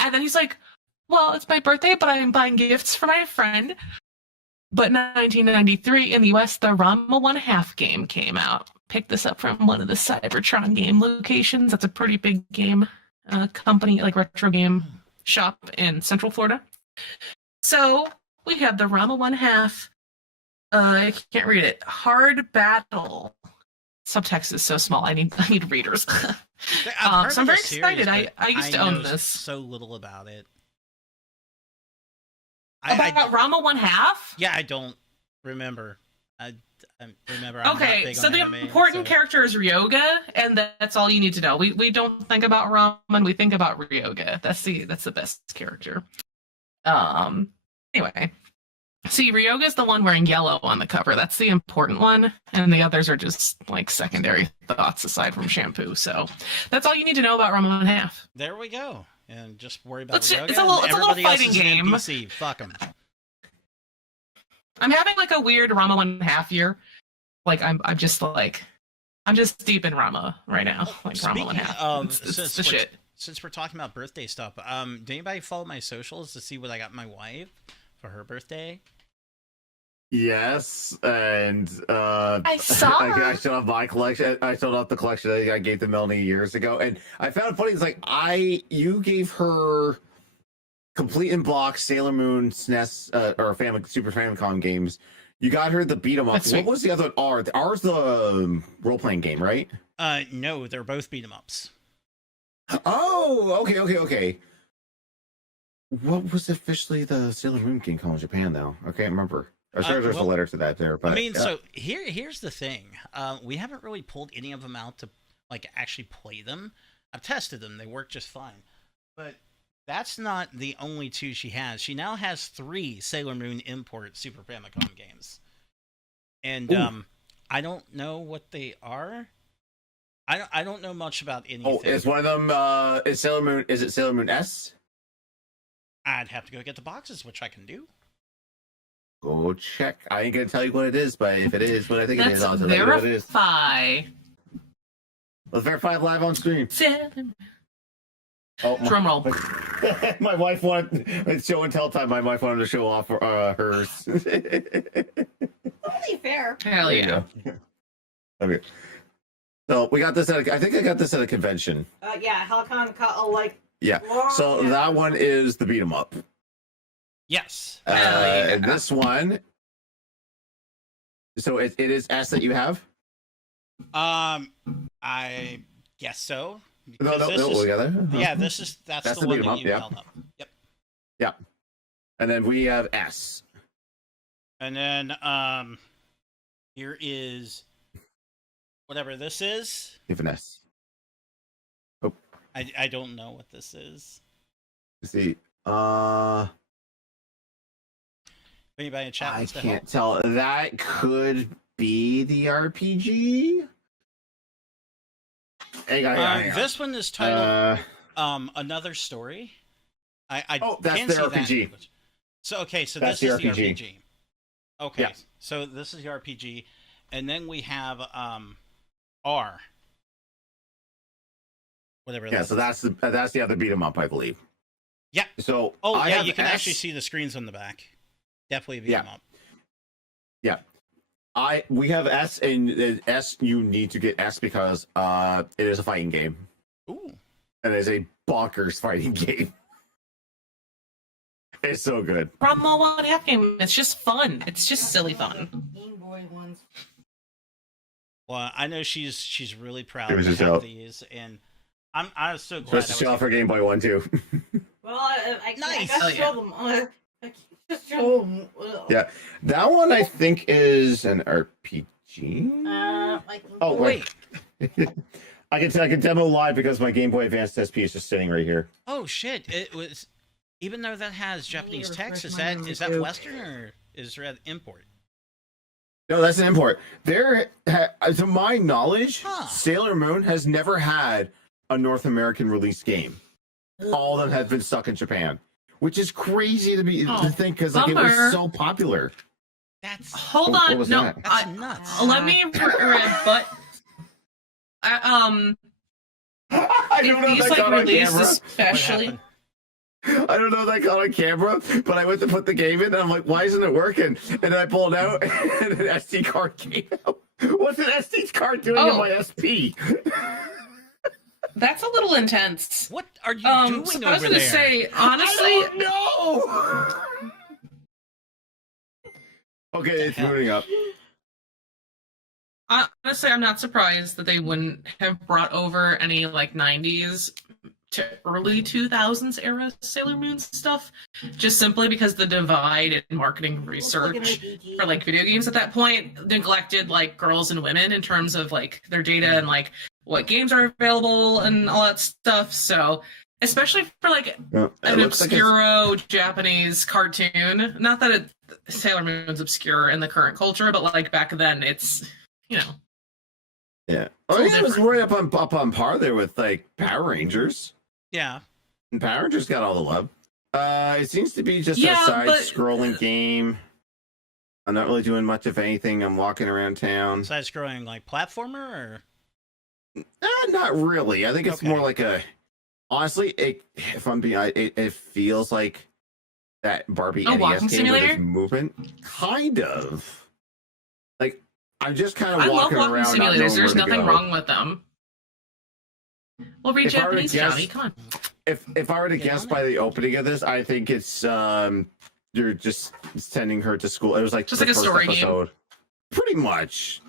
And then he's like, well, it's my birthday, but I'm buying gifts for my friend. But 1993 in the US, the Rama 1/2 game came out. Picked this up from one of the Cybertron game locations. That's a pretty big game company, like retro game shop in Central Florida. So we have the Rama 1/2. I can't read it. Hard Battle. Subtext is so small. I need readers. So I'm very excited. I used to own this. So little about it. About Rama 1/2? Yeah, I don't remember. I remember. Okay, so the important character is Ryoga, and that's all you need to know. We don't think about Ramen, we think about Ryoga. That's the best character. Anyway. See, Ryoga's the one wearing yellow on the cover. That's the important one, and the others are just like secondary thoughts aside from shampoo. So that's all you need to know about Rama 1/2. There we go. And just worry about Ryoga. It's a little fighting game. NPC. Fuck them. I'm having like a weird Rama 1/2 year. Like I'm just deep in Rama right now. Like Rama 1/2. It's the shit. Since we're talking about birthday stuff, did anybody follow my socials to see what I got my wife for her birthday? Yes, and I saw. I showed off my collection. I showed off the collection I gave to Melanie years ago, and I found it funny. It's like you gave her complete in block Sailor Moon SNES or Super Famicom games. You got her the beat 'em up. What was the other one? The R's the role playing game, right? No, they're both beat 'em ups. Oh, okay. What was officially the Sailor Moon game called in Japan, though? I can't remember. I'm sure there's a letter to that there, but I mean, so here's the thing. We haven't really pulled any of them out to like actually play them. I've tested them; they work just fine. But that's not the only two she has. She now has 3 Sailor Moon import Super Famicom games, and I don't know what they are. I don't know much about anything. Oh, is one of them? Is Sailor Moon? Is it Sailor Moon S? I'd have to go get the boxes, which I can do. Go check. I ain't gonna tell you what it is, but if it is what I think it is, I'll tell you what it is. Let's verify live on stream. Oh, drum roll. My wife wanted it's show and tell time. My wife wanted to show off hers. Only fair. Hell yeah. Okay. So we got this I think I got this at a convention. Yeah, Halcon like. Yeah. So that one is the beat 'em up. Yes. And this one. So it is S that you have. I guess so. No, together. Yeah, that's the one that you held up. Yep. Yeah. And then we have S. And then here is whatever this is. Give an S. Oh. I don't know what this is. Let's see. Anybody in chat? I can't tell. That could be the RPG. This one is titled Another Story. I that's can the see RPG. That. So this is the RPG. Okay, yeah. So this is the RPG, and then we have R. Whatever. Yeah, so that's the other beat 'em up, I believe. Yeah. So you can actually see the screens on the back. Definitely beat 'em up. Yeah. We have S, and S you need to get S because it is a fighting game. Ooh. And it is a bonkers fighting game. It's so good. Rama 1/2 game. It's just fun. It's just silly fun. Game Boy ones. Well, I know she's really proud to have these, and I was so glad. Supposed to show off her Game Boy one too. Well, I nice. I gotta show them. I can't just show them. Yeah, that one I think is an RPG. Oh wait. I can demo live because my Game Boy Advance SP is just sitting right here. Oh shit! It was, even though that has Japanese text, is that Western or is that import? No, that's an import. To my knowledge, Sailor Moon has never had a North American release game. All of them have been stuck in Japan, which is crazy to think because it was so popular. Hold on, no, that's nuts. Let me rebut. I don't know if these that got on released camera. especially. I don't know if that got on camera, but I went to put the game in, and I'm like, why isn't it working? And then I pulled out, and an SD card came out. What's an SD card doing in my SP? That's a little intense. What are you doing so I was over gonna there? say, honestly, I don't know. Okay, it's moving up. honestly, I'm not surprised that they wouldn't have brought over any like 90s to early 2000s era Sailor Moon stuff, just simply because the divide in marketing research for like video games at that point neglected like girls and women in terms of like their data and like what games are available and all that stuff. So especially for like an obscure Japanese cartoon, not that Sailor Moon's obscure in the current culture, but like back then it's, you know. Yeah. Oh, yeah, it was right up on par there with like Power Rangers. Yeah. And Power Rangers got all the love. It seems to be just a side-scrolling game. I'm not really doing much of anything. I'm walking around town. Side-scrolling like platformer, or? Not really. I think it's more like a. Honestly, if I'm being, it feels like that Barbie NES game with its movement. Kind of. Like I'm just kind of walking around. I love walking simulators. There's nothing wrong with them. Well, read Japanese, Johnny. Come on. If I were to guess by the opening of this, I think it's you're just sending her to school. It was like just like a story game. Pretty much.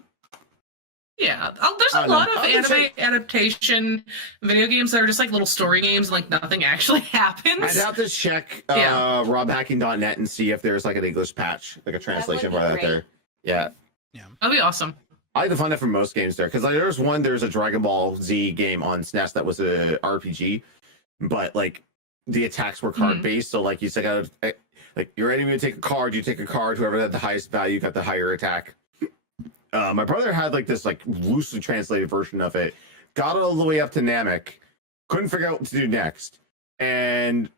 Yeah, there's a lot of anime adaptation video games that are just like little story games, like nothing actually happens. I'd have to check robhacking.net and see if there's like an English patch, like a translation right out there. Yeah. That'd be awesome. I had fun it for most games there, because like, there's a Dragon Ball Z game on SNES that was a RPG, but like the attacks were card based. So like you said, like you're ready to take a card, you take a card. Whoever had the highest value got the higher attack. My brother had like this like loosely translated version of it. Got all the way up to Namek, couldn't figure out what to do next, and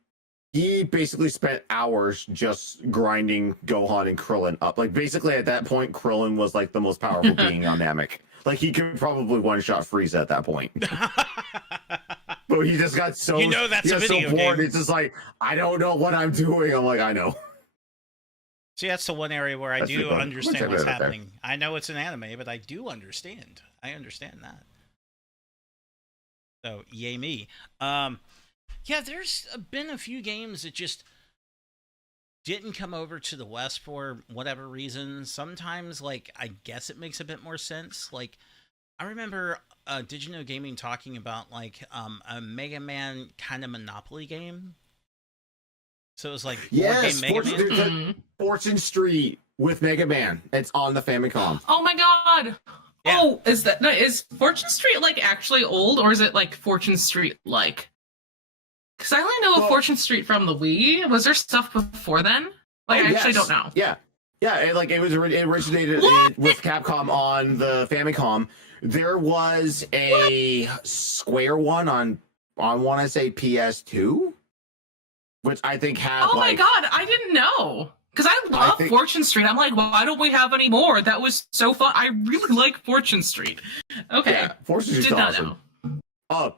he basically spent hours just grinding Gohan and Krillin up. Like basically at that point, Krillin was like the most powerful being on Namek. Like he could probably one-shot Frieza at that point. But he just got so that's a video game. It's just like, I don't know what I'm doing. I'm like, I know. See, that's the one area where I do understand what's happening. I know it's an anime, but I do understand. I understand that. So, yay me. Yeah, there's been a few games that just didn't come over to the West for whatever reason. Sometimes, like, I guess it makes a bit more sense. Like, I remember Did You Know Gaming talking about, like, a Mega Man kind of Monopoly game. So it was like Mega Man. Fortune Street with Mega Man. It's on the Famicom. Oh my god! Yeah. Oh, is Fortune Street like actually old, or is it like Fortune Street like? Because I only know of Fortune Street from the Wii. Was there stuff before then? Like I actually don't know. Yeah, it originated with Capcom on the Famicom. There was a Square one on want to say PS2. Which I think had. Oh my god! I didn't know, because I love Fortune Street. I'm like, why don't we have any more? That was so fun. I really like Fortune Street. Okay, yeah, Fortune Street's awesome.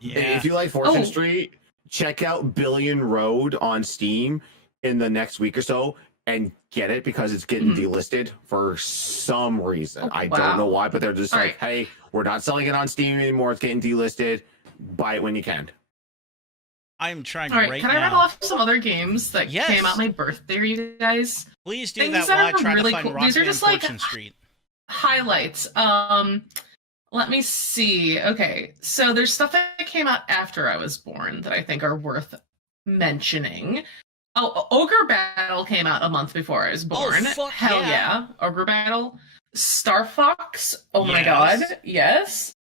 If you like Fortune Street, check out Billion Road on Steam in the next week or so and get it, because it's getting delisted for some reason. I don't know why, but they're just hey, we're not selling it on Steam anymore. It's getting delisted. Buy it when you can. I'm trying right now. Can I rattle off some other games that came out my birthday, you guys? Please do that while I try to find Rock These are just Fortune Street. Highlights. Let me see. Okay, so there's stuff that came out after I was born that I think are worth mentioning. Oh, Ogre Battle came out a month before I was born. Oh, fuck Hell yeah. Ogre Battle. Star Fox. Oh my god. Yes.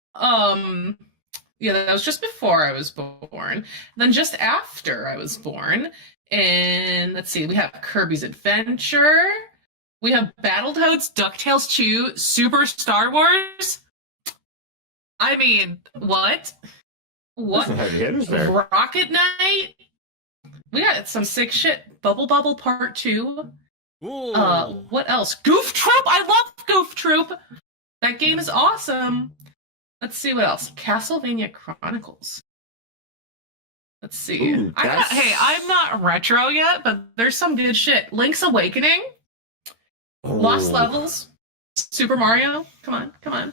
Yeah, that was just before I was born. Then just after I was born, and let's see, we have Kirby's Adventure, we have Battletoads, DuckTales 2, Super Star Wars. I mean, what? What? Rocket Knight. We got some sick shit. Bubble Bobble Part 2. Ooh. What else? Goof Troop. I love Goof Troop. That game is awesome. Let's see what else. Castlevania Chronicles. Let's see. Ooh, I'm not retro yet, but there's some good shit. Link's Awakening, Lost Levels, Super Mario. Come on.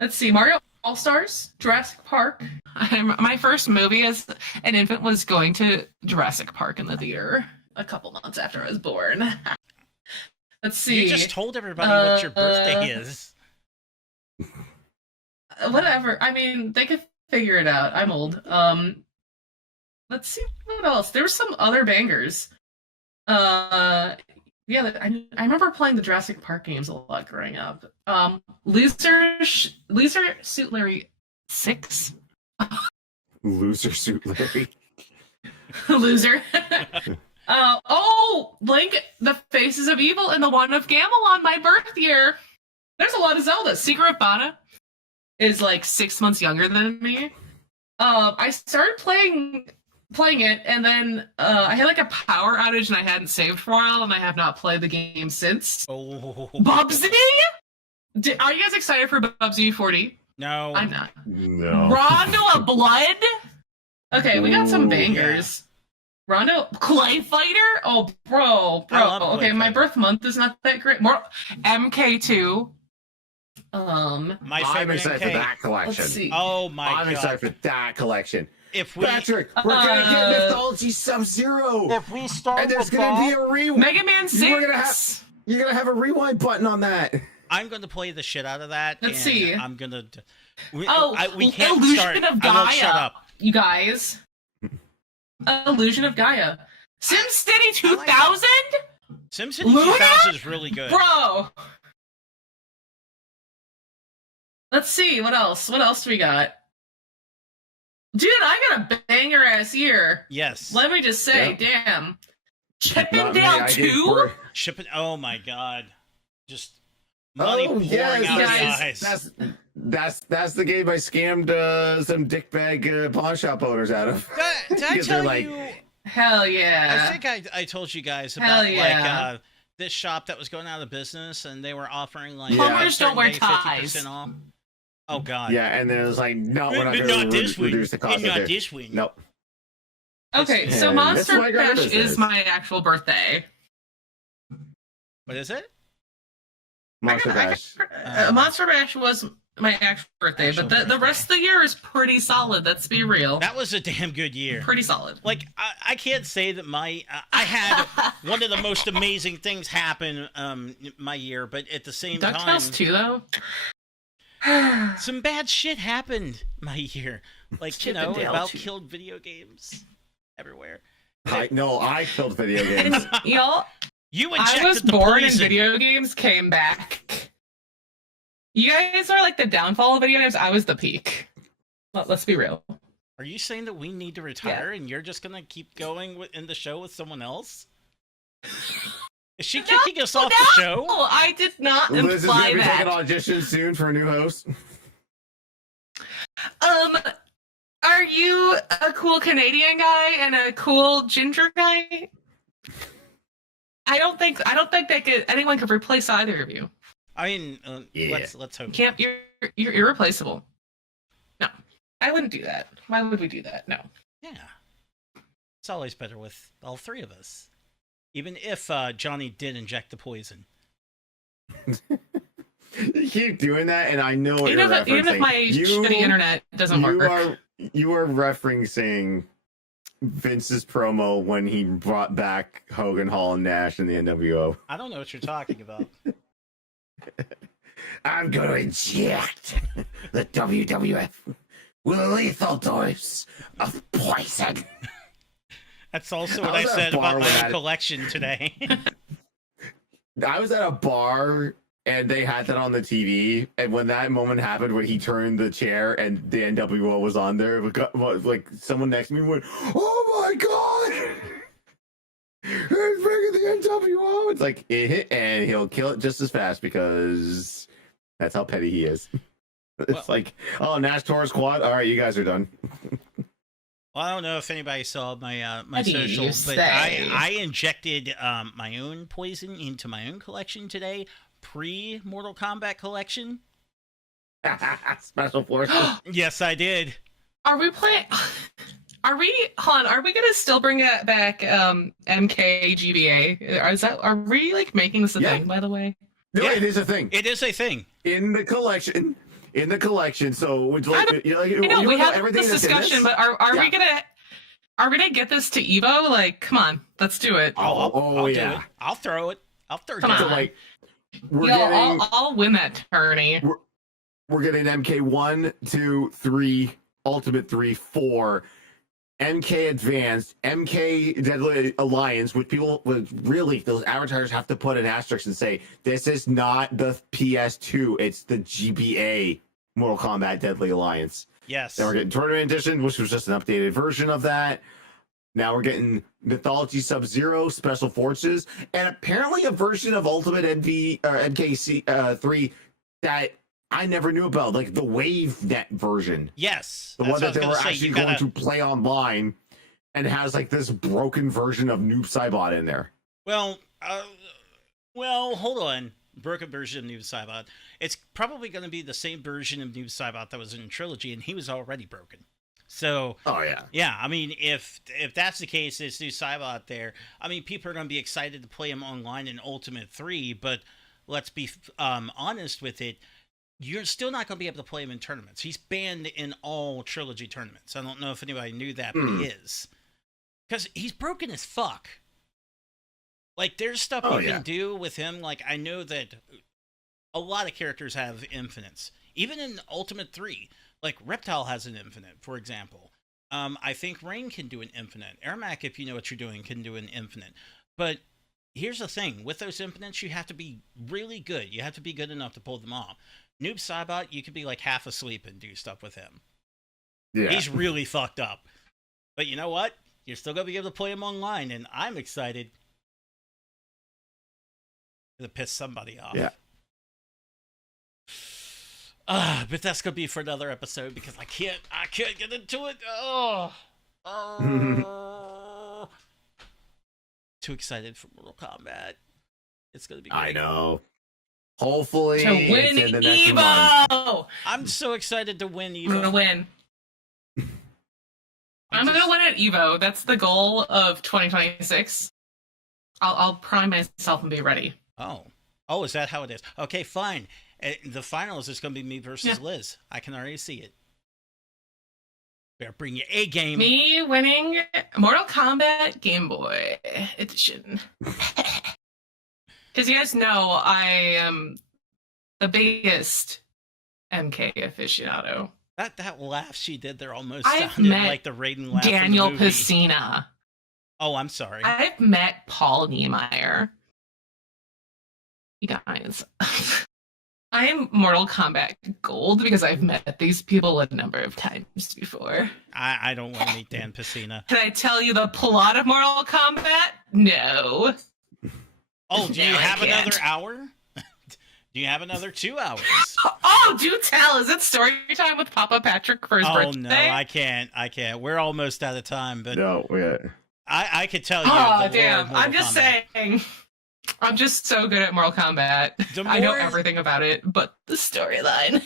Let's see. Mario All-Stars, Jurassic Park. My first movie as an infant was going to Jurassic Park in the theater a couple months after I was born. Let's see. You just told everybody what your birthday is. Whatever. I mean, they could figure it out. I'm old. Let's see what else. There were some other bangers. I remember playing the Jurassic Park games a lot growing up. Loser Suit Larry 6. Loser Suit Larry. Loser. Link, the Faces of Evil, and the one of Gamelon, my birth year. There's a lot of Zelda. Secret of Mana is like 6 months younger than me. I started playing it, and then I had like a power outage, and I hadn't saved for a while, and I have not played the game since. Oh. Bubsy? Are you guys excited for Bubsy 40? No. I'm not. No. Rondo of Blood? Okay, we got some bangers. Yeah. Rondo Clay Fighter? Oh, bro. Okay, my birth month is not that great. More MK2. I'm excited for that collection. Let's see. Oh my god. I'm excited for that collection. Patrick, we're gonna get Mythology Sub-Zero. If we start, and there's gonna be a rewind. Mega Man 6. You're gonna have a rewind button on that. I'm gonna play the shit out of that. Let's see. I'm gonna. We can't Illusion start. Of Gaia. I won't shut up, you guys. Illusion of Gaia. SimCity 2000. SimCity 2000 is really good, bro. Let's see what else. What else do we got? Dude, I got a banger ass year. Yes. Let me just say, damn. Chippendale 2? Oh my god. Just money pouring out the eyes. That's the game I scammed some dickbag pawn shop owners out of. Did I tell you? Hell yeah. I think I told you guys about like this shop that was going out of business, and they were offering like plumbers don't wear ties. 50% off. Oh god. Yeah, and then it was like, no, we're not going to reduce the cost of not it. this week. Nope. Okay, so Monster Bash is my actual birthday. What is it? Monster Bash. Monster Bash was my actual birthday, but the rest of the year is pretty solid. Let's be real. That was a damn good year. Pretty solid. Like I can't say that I had one of the most amazing things happen my year, but at the same time, DuckTales 2 though. Some bad shit happened my year. Like about killed video games everywhere. I killed video games. And y'all, I was born and video games came back. You guys are like the downfall of video games. I was the peak. Let's be real. Are you saying that we need to retire and you're just gonna keep going in the show with someone else? Is she kicking us off the show? No, I did not imply Liz is gonna be that. taking audition soon for a new host. Are you a cool Canadian guy and a cool ginger guy? I don't think anyone could replace either of you. I mean, let's hope. You're irreplaceable. No, I wouldn't do that. Why would we do that? No. Yeah, it's always better with all three of us. Even if Johnny did inject the poison. You keep doing that, and I know what you're referencing. Even if my shitty internet doesn't work. You are referencing Vince's promo when he brought back Hogan, Hall, and Nash in the NWO. I don't know what you're talking about. I'm going to inject the WWF with a lethal dose of poison. That's also what I said about my own collection today. I was at a bar and they had that on the TV, and when that moment happened when he turned the chair and the NWO was on there, like someone next to me went, "Oh my god, he's bringing the NWO!" It's like it hit, and he'll kill it just as fast because that's how petty he is. It's like, oh, Nash Torres quad. All right, you guys are done. Well, I don't know if anybody saw my social, but I injected my own poison into my own collection today, pre-Mortal Kombat collection. Special forces. Yes, I did. Are we playing? Are we gonna still bring it back MKGBA? Are we like making this a thing, by the way? No, yeah. It is a thing. It is a thing. In the collection. So would you like we had this discussion, but are we gonna get this to Evo? Like, come on, let's do it. I'll do it. I'll throw it. Come on. So, like, I'll win that tourney. We're getting MK 1, 2, 3, Ultimate 3, 4, MK Advanced, MK Deadly Alliance, which people would really, those advertisers have to put an asterisk and say, this is not the PS2, it's the GBA Mortal Kombat Deadly Alliance. Yes. Then we're getting Tournament Edition, which was just an updated version of that. Now we're getting Mythology Sub-Zero, Special Forces, and apparently a version of Ultimate MKC 3 that I never knew about, like the WaveNet version. Yes. The one that they were actually going to play online, and has like this broken version of Noob Saibot in there. Well, hold on. Broken version of Noob Saibot. It's probably going to be the same version of Noob Saibot that was in Trilogy, and he was already broken. So, yeah. I mean, if that's the case, it's Noob Saibot there. I mean, people are going to be excited to play him online in Ultimate 3, but let's be honest with it. You're still not going to be able to play him in tournaments. He's banned in all Trilogy tournaments. I don't know if anybody knew that, but he is. Because he's broken as fuck. Like, there's stuff you can do with him. Like, I know that a lot of characters have infinites. Even in Ultimate 3. Like, Reptile has an infinite, for example. I think Rain can do an infinite. Ermac, if you know what you're doing, can do an infinite. But here's the thing. With those infinites, you have to be really good. You have to be good enough to pull them off. Noob Saibot, you could be like half asleep and do stuff with him. Yeah. He's really fucked up. But you know what? You're still going to be able to play him online, and I'm excited to piss somebody off. Yeah. But that's going to be for another episode because I can't get into it. Too excited for Mortal Kombat. It's going to be great. I know. Hopefully to win in the Evo. Next month. I'm so excited to win Evo. I'm gonna win. I'm gonna win at Evo. That's the goal of 2026. I'll prime myself and be ready. Oh, is that how it is? Okay, fine. The finals is gonna be me versus Liz. I can already see it. Better bring your A game. Me winning Mortal Kombat Game Boy Edition. Because you guys know I am the biggest MK aficionado. That laugh she did there almost sounded like the Raiden laugh. Daniel from the movie. Pesina. Oh, I'm sorry. I've met Paul Niemeyer. You guys. I am Mortal Kombat Gold because I've met these people a number of times before. I don't want to meet Dan Pesina. Can I tell you the plot of Mortal Kombat? No. Oh, do you have another hour? Do you have another 2 hours? Oh, do tell. Is it story time with Papa Patrick for his birthday? Oh, no, I can't. We're almost out of time, but no, I could tell you. Oh, damn. I'm just saying. I'm just so good at Mortal Kombat. I know everything about it, but the storyline.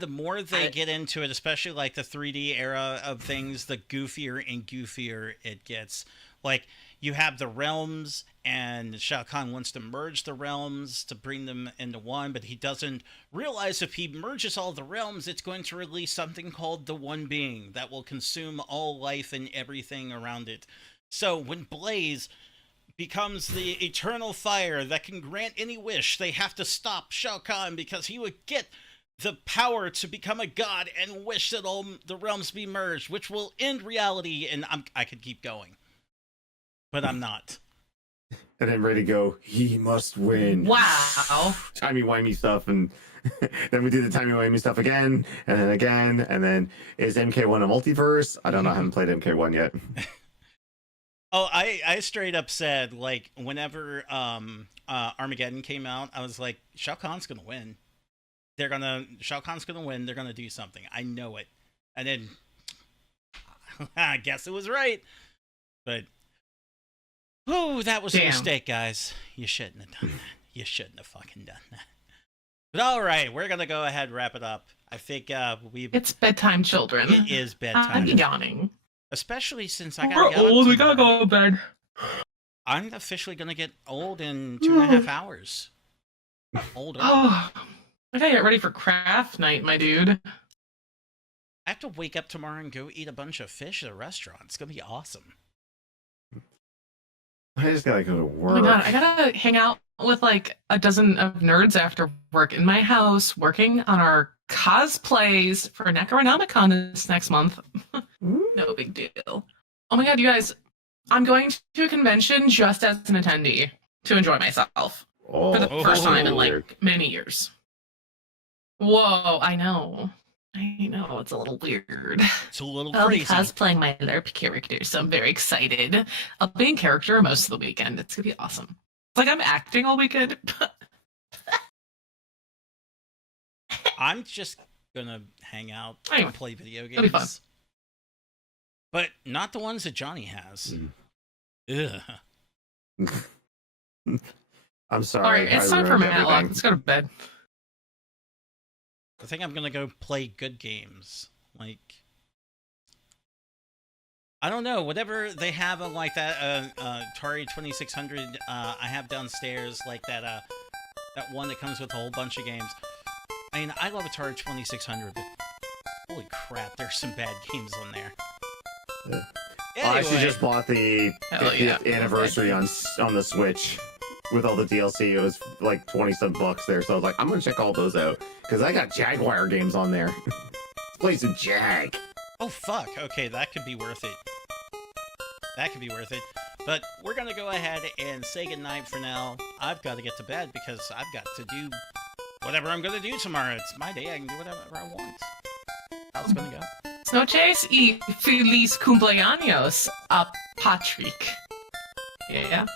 The more they get into it, especially like the 3D era of things, the goofier and goofier it gets. Like, you have the realms, and Shao Kahn wants to merge the realms to bring them into one, but he doesn't realize if he merges all the realms, it's going to release something called the One Being that will consume all life and everything around it. So when Blaze becomes the eternal fire that can grant any wish, they have to stop Shao Kahn because he would get the power to become a god and wish that all the realms be merged, which will end reality, and I could keep going. But I'm not. And then ready to go, he must win. Wow. Timey-wimey stuff, and then we do the timey-wimey stuff again, and then is MK1 a multiverse? I don't know, I haven't played MK1 yet. Oh, I straight up said, like, whenever Armageddon came out, I was like, Shao Kahn's gonna win. Shao Kahn's gonna win, they're gonna do something. I know it. And then, I guess it was right. But, oh, that was a mistake, guys. You shouldn't have done that. You shouldn't have fucking done that. But all right, we're gonna go ahead and wrap it up. I think It's bedtime, children. It is bedtime. I'm yawning. Especially since I gotta We're get up old. We gotta tomorrow. go to bed. I'm officially gonna get old in 2.5 hours. Older. Oh, I gotta get ready for craft night, my dude. I have to wake up tomorrow and go eat a bunch of fish at a restaurant. It's gonna be awesome. I just gotta go to work. Oh my god, I gotta hang out with like a dozen of nerds after work in my house, working on our cosplays for Necronomicon this next month. No big deal. Oh my god, you guys, I'm going to a convention just as an attendee to enjoy myself for the first time in like many years. Whoa, I know. It's a little weird. It's a little I'll crazy. be cosplaying my LARP character, so I'm very excited. I'll be in character most of the weekend. It's gonna be awesome. It's like I'm acting all weekend. I'm just gonna hang out Anyway, and play video it'll be fun. games. But not the ones that Johnny has. Ugh. I'm sorry. Alright, it's time for Matlock. Let's go to bed. I think I'm gonna go play good games. Like, I don't know, whatever they have on like that Atari 2600 I have downstairs, like that one that comes with a whole bunch of games. I mean, I love Atari 2600, but holy crap, there's some bad games on there. I actually just bought the 50th yeah. anniversary on the Switch with all the DLC. It was like 20-some bucks there, so I was like, I'm gonna check all those out because I got Jaguar games on there. Let's play some Jag. Oh fuck! Okay, that could be worth it. That could be worth it. But we're gonna go ahead and say goodnight for now. I've got to get to bed because I've got to do whatever I'm gonna do tomorrow. It's my day. I can do whatever I want. How's it gonna go? Noches y feliz cumpleaños a Patrick. Yeah.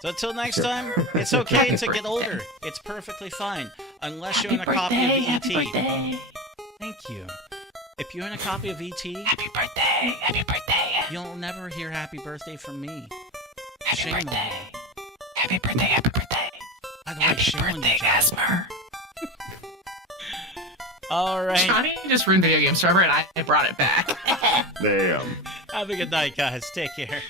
So until next time, it's okay to get older. It's perfectly fine. Unless you own a copy of E.T. Happy birthday. Thank you. If you own a copy of E.T., Happy birthday. Happy birthday. you'll never hear happy birthday from me. Happy Shame on birthday. you. Happy birthday. Happy birthday. By the way, Happy shame on you, birthday, Joe. Gasmer. All right. Johnny just ruined video games forever and I brought it back. Damn. Have a good night, guys. Take care.